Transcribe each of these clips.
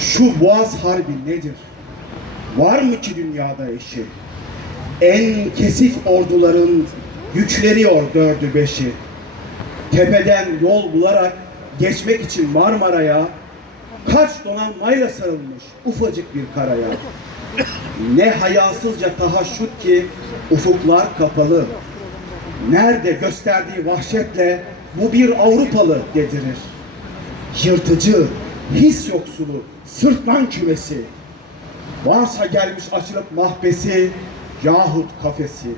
Şu boğaz harbi nedir? Var mı ki dünyada eşi? En kesif orduların yükleniyor dördü beşi. Tepeden yol bularak geçmek için Marmara'ya kaç donanmayla sarılmış ufacık bir karaya. Ne hayasızca tahaşşut ki ufuklar kapalı. Nerede gösterdiği vahşetle bu bir Avrupalı dedirir. Yırtıcı, his yoksulu, sırtlan kümesi. Varsa gelmiş açılıp mahbesi yahut kafesi.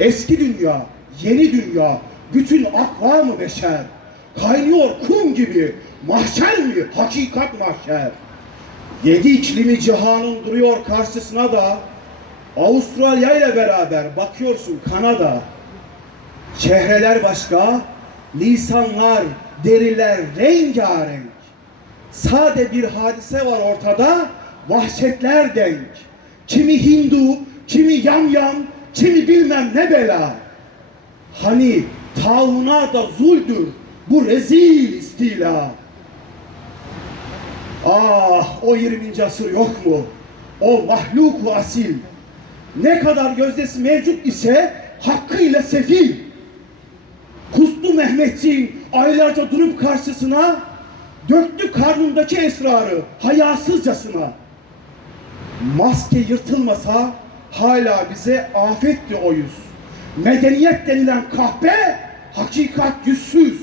Eski dünya, yeni dünya, bütün akva beşer? Kaynıyor kum gibi, mahşer mi, hakikat mahşer? Yedi iklimi cihanın duruyor karşısına da, Avustralya ile beraber bakıyorsun Kanada. Çehreler başka, lisanlar, deriler rengarenk. Sade bir hadise var ortada, vahşetler denk. Kimi Hindu, kimi yamyam, kimi bilmem ne bela. Hani tauna da zuldür bu rezil istila. Ah o 20. asır yok mu? O mahluk asil. Ne kadar gözdesi mevcut ise hakkıyla sefil. Kustu Mehmetçiğin aylarca durup karşısına döktü karnındaki esrarı hayasızcasına. Maske yırtılmasa hala bize afetti o yüz. Medeniyet denilen kahpe hakikat yüzsüz.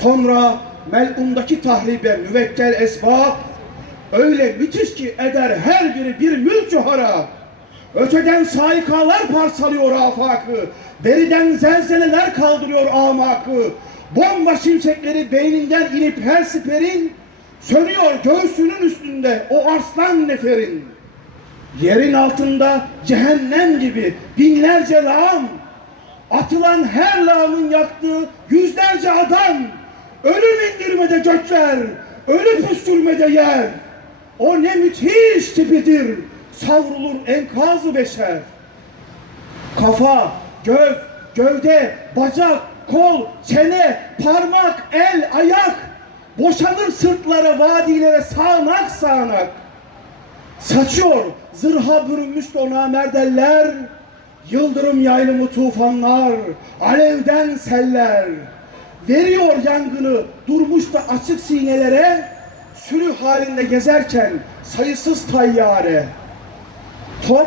Sonra melundaki tahribe müvekkel esbab öyle müthiş ki eder her biri bir mülkü harap. Öteden saikalar parçalıyor afakı, beriden zelzeleler kaldırıyor amakı. Bomba şimşekleri beyninden inip her siperin sönüyor göğsünün üstünde o arslan neferin. Yerin altında cehennem gibi binlerce lağım, atılan her lağımın yaktığı yüzlerce adam, ölüm indirmede gökler, ölü püskürmede yer. O ne müthiş tipidir, savrulur enkazı beşer. Kafa, göz, gövde, bacak, kol, çene, parmak, el, ayak, boşanır sırtlara, vadilere sağanak sağanak. Saçıyor zırha bürünmüş ona merdeller, yıldırım yaylımı tufanlar, alevden seller. Veriyor yangını durmuş da açık sinelere, sürü halinde gezerken sayısız tayyare. Top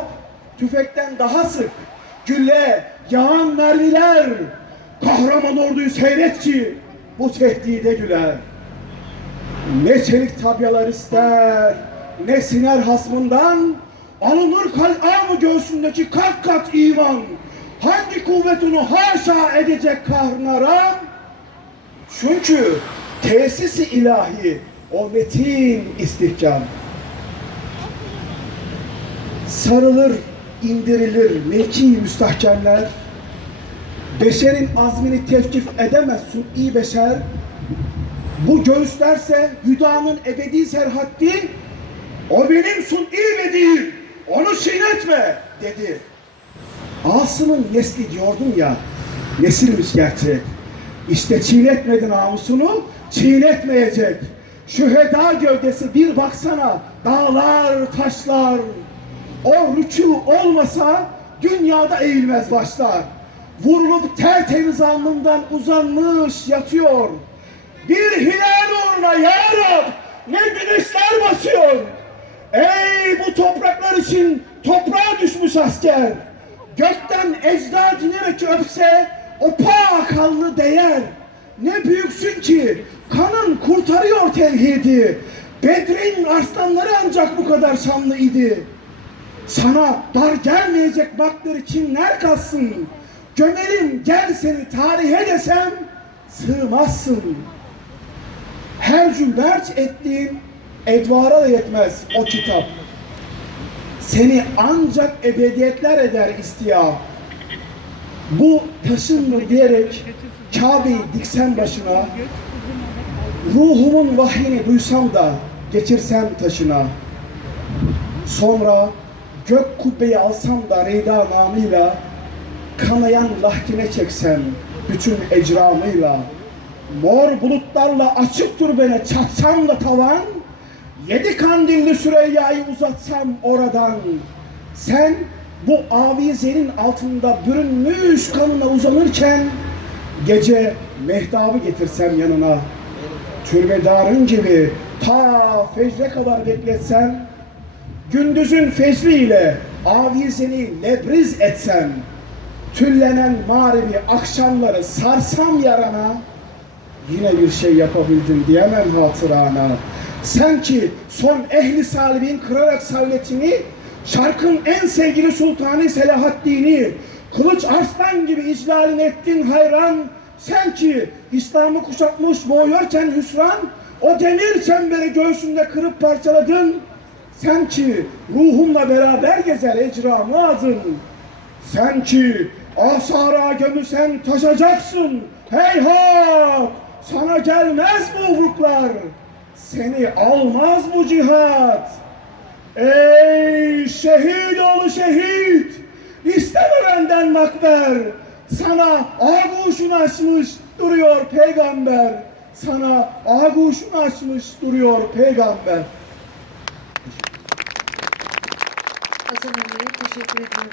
tüfekten daha sık, gülle, yağan mermiler, kahraman orduyu seyret ki bu tehdide güler. Ne çelik tabyalar ister, ne siner hasmından, alınır kal'amı göğsündeki kat kat iman. Hangi kuvvetini haşa edecek kahrına? Çünkü tesisi ilahi o metin istihkam. Sarılır, indirilir mevki müstahkemler. Beşerin azmini tevkif edemez sun'i beşer. Bu göğüslerse hüdanın ebedi serhaddi, o benim sun'i mediğim, onu çiğnetme dedi. Asım'ın nesli diyordum ya, nesilmiş gerçek. İşte çiğnetmedi namusunu, çiğnetmeyecek. Şüheda gövdesi bir baksana, dağlar, taşlar. O rükû olmasa dünyada eğilmez başlar. Vurulup tertemiz alnından uzanmış yatıyor. Bir hilal uğruna ya Rab ne güneşler basıyor. Ey bu topraklar için toprağa düşmüş asker. Gökten ecda dinerek öpse o pak alnı değer. Ne büyüksün ki kanın kurtarıyor tevhidi. Bedrin arslanları ancak bu kadar şanlı idi. Sana dar gelmeyecek bakları kimler kalsın? Gömelim gel seni tarihe desem sığmazsın. Her cümberç ettiğin edvara da yetmez o kitap. Seni ancak ebediyetler eder istiya. Bu taşındır diyerek Kabe'yi diksem başına, ruhumun vahyini duysam da geçirsem taşına. Sonra gök kubbeyi alsam da reyda namıyla, kanayan lahkine çeksem bütün ecramıyla, mor bulutlarla açık beni çatsam da tavan, Yedi kandilli Süreyya'yı uzatsam oradan Sen bu avizenin altında bürünmüş kanına uzanırken Gece mehtabı getirsem yanına Türbedarın gibi ta fecre kadar bekletsem Gündüzün fecriyle avizeni lebriz etsem Tüllenen mağribi akşamları sarsam yarana Yine bir şey yapabildim diyemem hatırana. Sen ki son ehli salibin kırarak salletini Şarkın en sevgili sultanı Selahaddin'i Kılıç arslan gibi iclalin ettin hayran. Sen ki İslam'ı kuşatmış boğuyorken hüsran O demir çemberi göğsünde kırıp parçaladın. Sen ki ruhumla beraber gezer ecramı adın. Sen ki asara gömülsen taşacaksın. Heyhat! Sana gelmez bu ufuklar. Seni almaz bu cihat. Ey şehit oğlu şehit! İsteme benden makber. Sana ağuşunu açmış duruyor peygamber. Sana ağuşunu açmış duruyor peygamber. Teşekkür ediyorum.